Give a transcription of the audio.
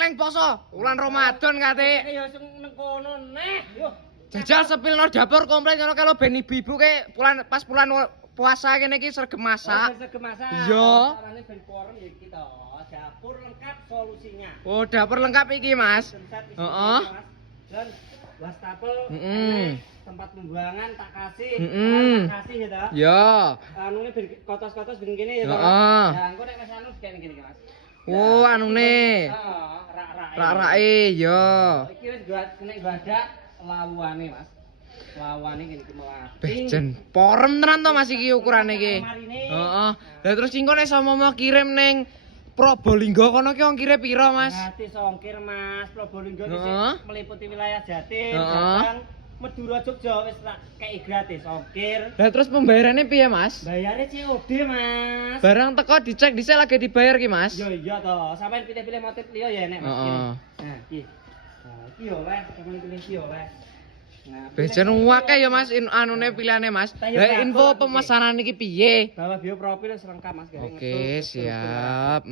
eling poso, bulan Ramadan kate. Ya sing nang kono neh. Yo. Jajal sepilno dapur komplit ngono kalau ben ibu-ibu ke pas bulan puasa kene iki sregep masak. Sregep masak. Iya. Carane ben porem ya iki to. Dapur lengkap solusinya. Oh, dapur lengkap iki, Mas. Heeh. Dan wastafel, tempat pembuangan tak kasih, tak kasih ya ta. Ya. Anune ben kotos-kotos ben kene ya ta. Heeh. Ya engko nek wis anu kene iki, Mas. Oh, anune. Heeh, rak-rake. Rak-rake, ya. Iki wis nek badak lawuane, Mas. Lawuane kene iki malah. Bejen porem tenan to Mas iki ukurane iki. Heeh. Lah terus engko nek sama mau kirim ning Probolinggo kono ki ongkire piro, Mas? Gratis ongkir, Mas. Probolinggo iki meliputi wilayah Jatim, Jateng, Madura, Jogja wis tak kei gratis ongkir. Lah terus pembayarannya piye, Mas? Bayarnya COD, Mas. Barang teko dicek dhisik lagi dibayar ki, Mas? Yo iya to. Sampeyan pilih-pilih motif liya ya nek Mas. Nah, iki. Nah, iki yo wes, sampeyan pilih iki yo wes. Nah, bejen akeh ya Mas anune pilihane Mas. Lah info pemesanan iki piye? Bawa bio profil wis lengkap Mas. Oke, siap.